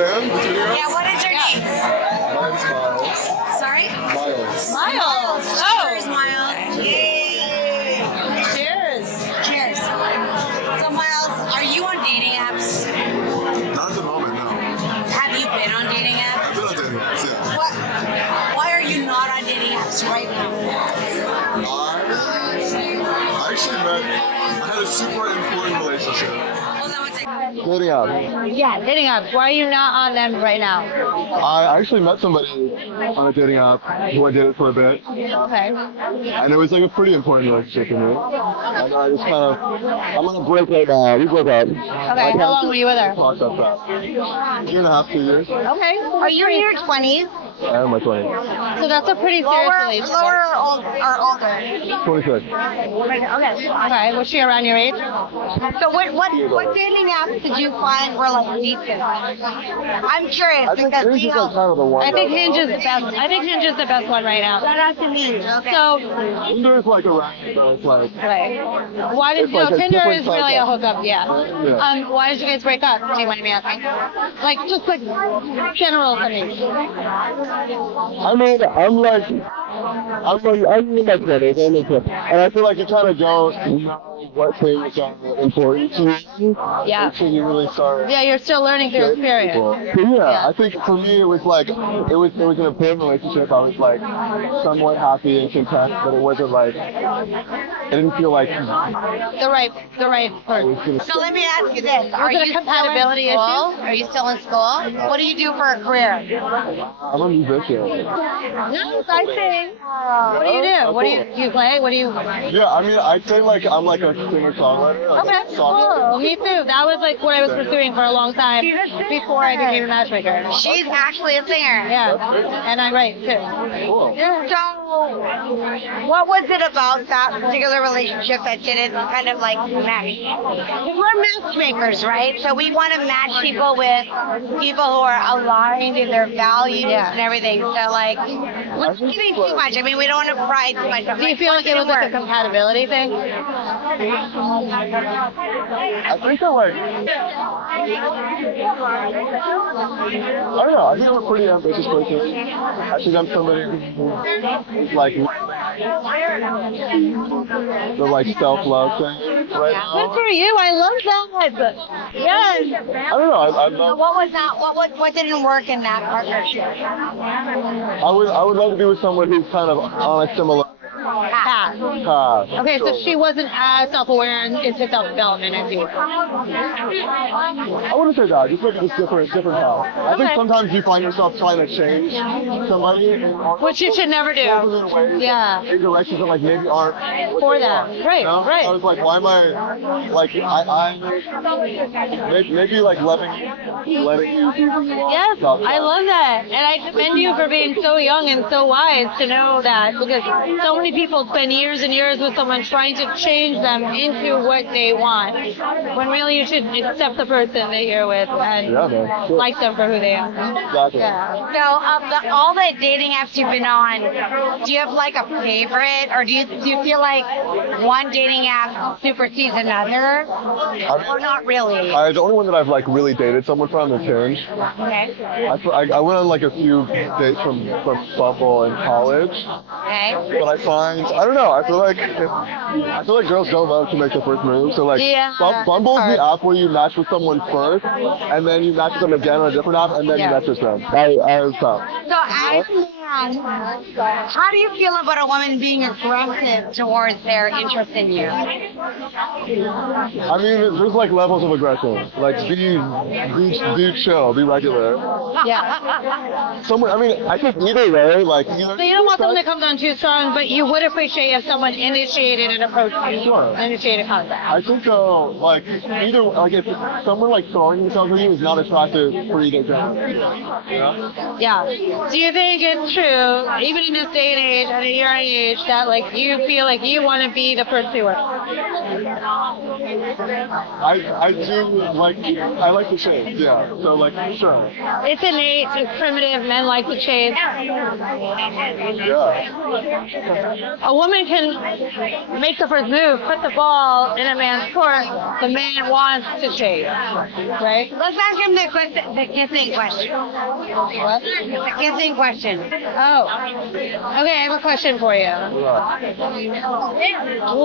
Sam? Yeah, what is your name? Mine's Myles. Sorry? Miles. Miles. Cheers, Miles. Yay. Cheers. Cheers. So, Miles, are you on dating apps? Not at the moment, no. Have you been on dating apps? I've been on dating apps, yeah. What? Why are you not on dating apps right now? I actually I had a super important relationship. Hold on one second. Dating apps. Yeah, dating apps. Why are you not on them right now? I actually met somebody on a dating app who I dated for a bit. Okay. And it was like a pretty important relationship for me. And I just I'm gonna break right now. We broke up. Okay, how long were you with her? Process that. 2.5, 2 years. Okay. Are you in your 20s? I am in my 20s. So that's a pretty serious relationship. Lower or older? 26. Okay, was she around your age? So what dating apps did you find were like decent? I'm curious I think because Hinge we is like kind of the one. I think Hinge is the best. I think Hinge is the best one right now. Shout out to me. Okay. So, Tinder is like around, but it's like. right. Why did It's like a Tinder different is really a type of- hookup? Yeah. Yeah. Why did you guys break up? Do you mind me asking? Like just like general things. I mean, I'm in my 20s, and I feel like you kind of don't know what things are important to you Yeah. until you really start. Yeah, you're still learning through dating people. experience. So, Yeah. I think for me it was an important relationship. I was like somewhat happy and content, but it wasn't like it didn't feel like The right I person. was gonna. So let me ask you this: Was it a compatibility still in issue? school? Are you still in school? What do you do for a career? I'm a musician. Nice, I think. What do you do? What do you play? What do you? Yeah, I mean, I'd say like I'm like a singer-songwriter. Like Okay, a songwriter. cool. Me too. That was like what I was pursuing for a long time before I became a matchmaker. She's actually a singer. Yeah, and I write too. Cool. So, what was it about that particular relationship that didn't kind of like mesh? We're matchmakers, right? So we want to match people with people who are aligned in their values and everything. So like, we're not giving too much. I mean, we don't want to pry too much. Do you feel like it was like a compatibility thing? I think that like I don't know. I think I'm a pretty ambitious person. I think I'm somebody who like the like self-love thing right now. Good for you. I love that. Yes. I don't know. I So love. what was that? What didn't work in that partnership? I would love to be with someone who's kind of on a similar Path. path. Okay, so she wasn't as self-aware and into self-development as you were. I wouldn't say that. Just like it's different path. I think Okay. sometimes you find yourself trying to change somebody, Which you should never do. in ways, Yeah. in directions that like maybe aren't what For they them. want, Right, you know? right. I was like, why am I like maybe like letting you. Yes, I love that. And I commend you for being so young and so wise to know that, because so many people spend years and years with someone trying to change them into what they want, when really you should accept the person that you're with and Yeah, man. Sure. like them for who they are. Exactly. Yeah. So of all the dating apps you've been on, do you have like a favorite, or do you feel like one dating app supersedes another, or not really? The only one that I've like really dated someone from is Hinge. Okay. I went on like a few dates from Bumble in college, Okay. but I don't know. I feel like girls don't love to make the first move. So like, Yeah. Bumble's the app where you match with someone first, and then you match with them again on a different app, and then you Yeah. match with them. I found. So as a man, how do you feel about a woman being aggressive towards their interest in you? I mean, there's like levels of aggression. Like, be chill, be regular. Yeah. I mean, I think either way, like either. So you don't want someone that comes on too strong, but you would appreciate if someone initiated an approach to you, Sure. initiated contact. I think though, like either like if someone like throwing themselves at you is not attractive for either gender. Yeah. Yeah. Do you think it's true, even in this day and age, at a young age, that like you feel like you want to be the pursuer? I do like, I like to chase, yeah. So like, sure. It's innate, it's primitive, men like to chase. Yeah. A woman can make the first move, put the ball in a man's court, the man wants to chase, right? Let's ask him the kissing question. What? The kissing question. Oh, okay, I have a question for you.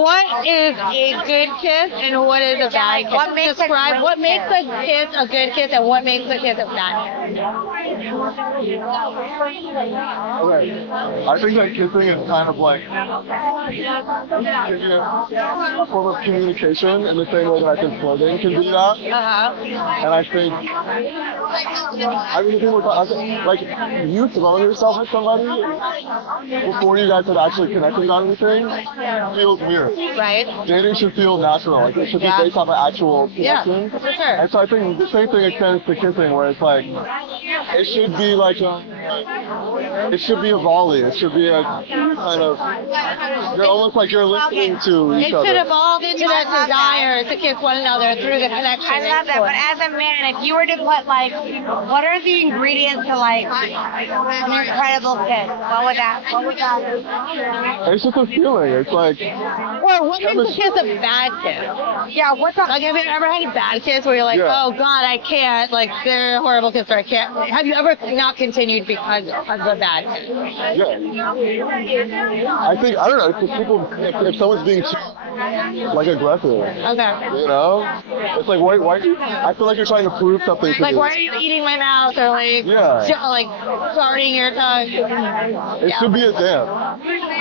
What is a good kiss and what is a bad kiss? Describe what makes a kiss a good kiss and what makes a kiss a bad kiss. Okay. I think that kissing is kind of like a form of communication in the same way that I think flirting can do that. And I think, the thing with like, you throwing yourself at somebody before you guys had actually connected on anything feels weird. Right. Dating should feel natural. Like, it should be based off an actual connection. For sure. And so I think the same thing extends to kissing, where it's like, it should be like it should be a volley. It should be a kind of, you're almost like you're listening to each other. It should evolve into that desire to kiss one another through the connection. I love that. But as a man, if you were to put like, what are the ingredients to like an incredible kiss? What would that? It's just a feeling. It's like, Or what makes a kiss a bad kiss? Yeah. What's up? Like, have you ever had a bad kiss where you're like, oh God, I can't, like, they're a horrible kiss or I can't. Have you ever not continued because of a bad kiss? yeah. I think, I don't know, if people, if someone's being too, like, aggressive, Okay. you know? It's like, why, I feel like you're trying to prove something to Like, me. why are you eating my mouth or like, like farting your tongue? It should be a dance.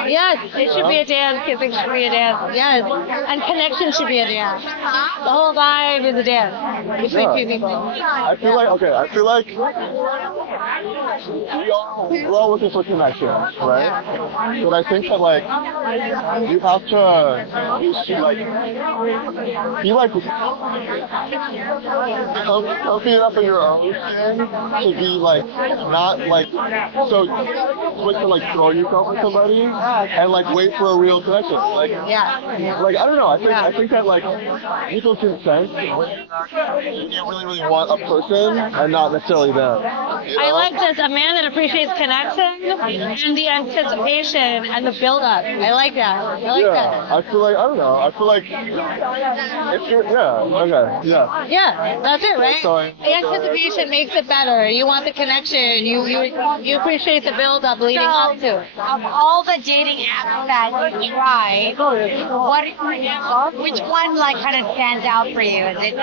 Yes, it should be a dance. Kissing should be a dance. Yes, and connection should be a dance. The whole vibe is a dance between two people. I feel like we're all looking for connection, right? But I think that like you have to comfy enough in your own skin to be like not like so quick to like throw yourself at somebody and like wait for a real connection. Like like I don't know. I think that like people can sense when you really want a person and not necessarily them. You know? I like this. A man that appreciates connection and the anticipation and the build-up. I like that. I like that. I feel like, I don't know. I feel like if you're, Yeah, that's it, right? So the anticipation makes it better. You want the connection. You appreciate the build-up leading up to it. Of all the dating apps that you tried, which one like kind of stands out for you? Is it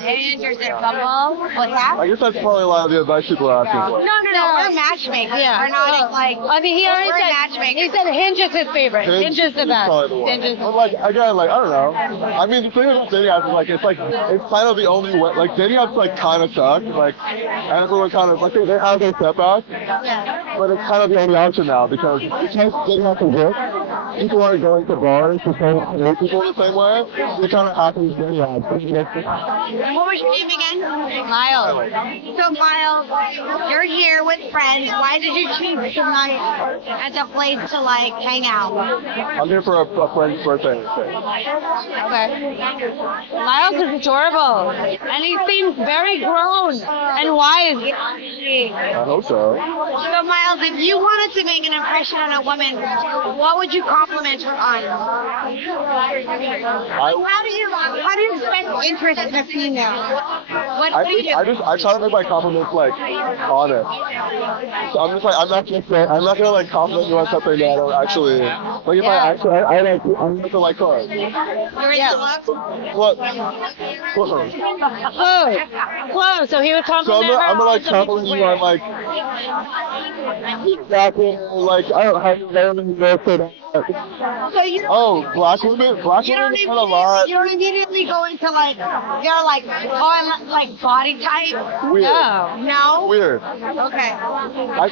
Hinge or is it Bumble? What's that? I guess that's probably a lot of the advice people are asking for. No. We're matchmakers. Yeah. We're not like. I mean, he already said. matchmakers. He said Hinge is his favorite. Hinge is the best. Hinge is. But like again, like I don't know. I mean, the thing with dating apps is like it's kind of the only way. Like dating apps like kind of suck. Like and everyone kind of like they have their setbacks. But it's kind of the only option now because dating apps work. People aren't going to bars to meet people the same way. They kind of have these dating apps. What was your name again? Miles. So Miles, you're here with friends. Why did you choose tonight as a place to like hang out? I'm here for a friend's birthday. Okay. Miles is adorable, and he seems very grown and wise. I hope so. So Miles, if you wanted to make an impression on a woman, what would you compliment her on? How do you express interest in a female? What do you do? I try to make my compliments like honest. So I'm just like I'm not gonna like compliment you on something that I don't actually like. If I'm going to like her. You're into love? What? Close. So he would So compliment her. I'm gonna like compliment you on like exactly like I don't have to So you black women kind of lot. You don't immediately go into like they're like like body type. Weird. No. Weird. Okay. I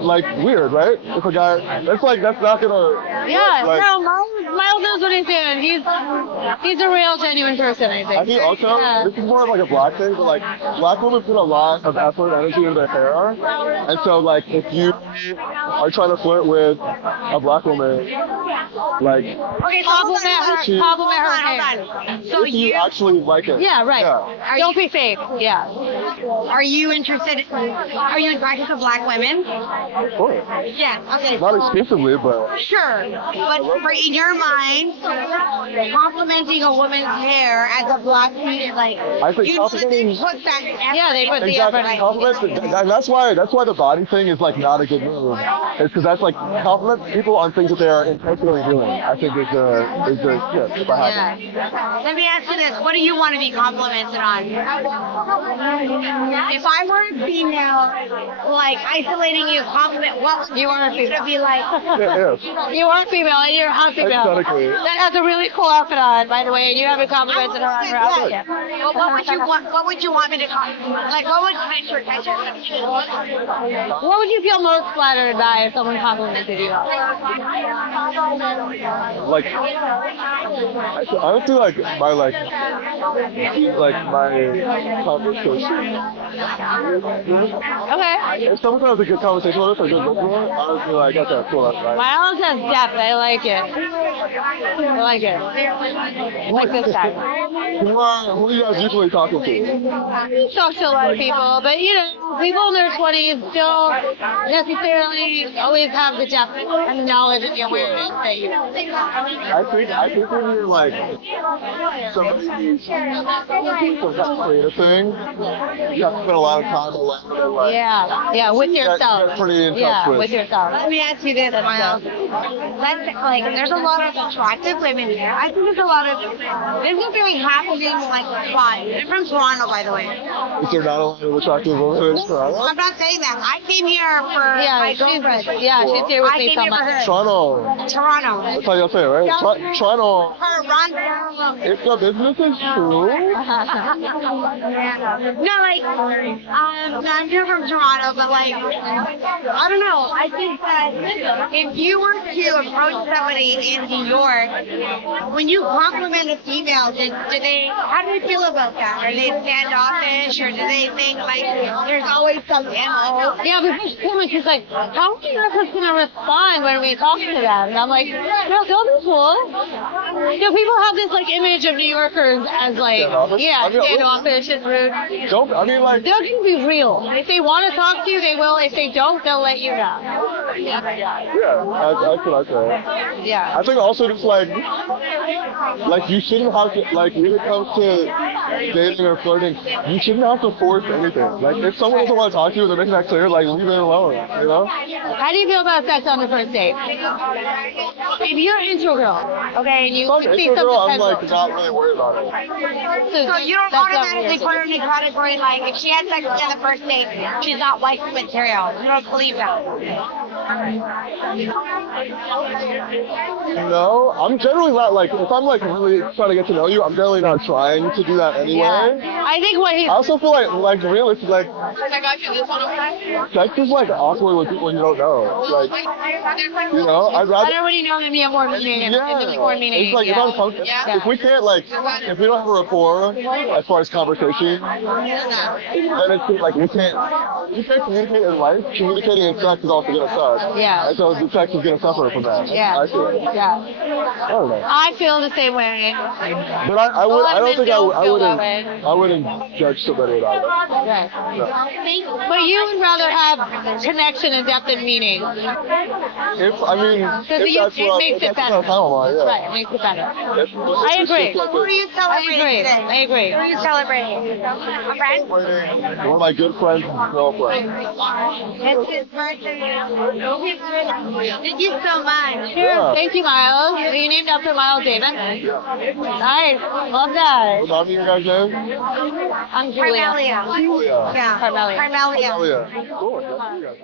like weird, right? If a guy, that's not gonna. Yeah. Like, No, Miles knows what he's doing. He's a real genuine person, I think. I think also this is more of like a black thing, but like black women put a lot of effort and energy into their hair, and so like if you are trying to flirt with a black woman, Like, Okay, so Compliment her hold hair. on. So if you actually like it. Yeah, right. Yeah. Don't be fake. Yeah. Are you interested? Are you attracted to black women? Of course. Yeah. Okay. Not exclusively, but Sure, but for in your mind, complimenting a woman's hair as a black female, like I think you know that they complimenting. put that effort. Yeah, they put the Exactly. effort. Compliments, and that's why the body thing is like not a good move. It's because that's like compliment people on things that they are intentionally doing. I think is a shit if I have it. Let me ask you this: what do you want to be complimented on? If I were a female, like isolating you, compliment what You are a would female. it be like? Yeah. You are female and you're a hot female. Hypothetically. That has a really cool outfit on, by the way, and you haven't complimented her on her outfit. Well, what would you want? What would you want me to like? What would catch your What would you feel most flattered by if someone complimented you? Like, I would do like my conversation. Okay. If someone has a good conversation with us or good look for it, I would be like, okay, cool, that's fine. Myles has depth. I like it. I like it. I like this guy. Who are you guys usually talking to? He talks to a lot of people, but you know, people in their 20s don't necessarily always have the depth and the knowledge and the awareness that you know. I think when you're like somebody who's doing some kind of creative thing, you have to spend a lot of time alone and like Yeah, with yourself. get pretty in touch Yeah, with. with yourself. Let me ask you this, Myles. That's like, there's a lot of attractive women here. I think there's a very happening like spot. I'm from Toronto, by the way. Is there not a lot of attractive women in Toronto? I'm not saying that. I came here for my girlfriend. She's here with I me came so here for much. her. Toronto. Toronto. That's how y'all say it, right? Toronto. Toronto. If the business is true. No, like, I'm here from Toronto, but like, I don't know. I think that if you were to approach somebody in New York, when you compliment a female, how do they feel about that? Are they standoffish, or do they think like there's always some MO? Yeah, because she came and she's like, how are you not just going to respond when we talk to them? And I'm like, no, don't be cool. You know, people have this like image of New Yorkers as like, standoffish and rude. They're going to be real. If they want to talk to you, they will. If they don't, they'll let you know. Yeah, that's what I say. Yeah. I think also just like you shouldn't have to, like when it comes to dating or flirting, you shouldn't have to force anything. Like if someone doesn't want to talk to you and they're making that clear, like leave it alone, you know? How do you feel about sex on the first date? If you're into a girl, okay, and you see some I'm potential. like not really worried about it. So you don't automatically put her in the category like if she had sex with you on the first date, she's not wife material. You don't believe that. No, I'm generally not like if I'm like really trying to get to know you, I'm generally not trying to do that anyway. Yeah. I think what he's. I also feel like realistic, like sex is like awkward with people you don't know. Like, you know, I'd rather. I don't really know them yet more meaning. Yeah. More meaning. It's like if I'm comfortable, if we can't like, if we don't have a rapport as far as conversation, then it's like you can't communicate in life. Communicating in sex is also gonna suck. Yeah. And so the sex is gonna suffer from that. Yeah. I feel. Yeah. I don't know. I feel the same way. But I don't think I wouldn't judge somebody about it. Right. No. But you would rather have connection and depth and meaning. If that's it makes it better. Yeah. Right, it makes it better. I Who agree. are you celebrating today? I agree. Who are you celebrating? A friend? One of my good friends' girlfriend. It's his birthday. Thank you so much. Yeah. Thank you, Myles. Are you named after Myles Davis? Nice. Love that. What's your guys' name? I'm Julia. Carmelia. Julia. Yeah. Carmelia. Carmelia. Oh yeah. Cool. That's you guys.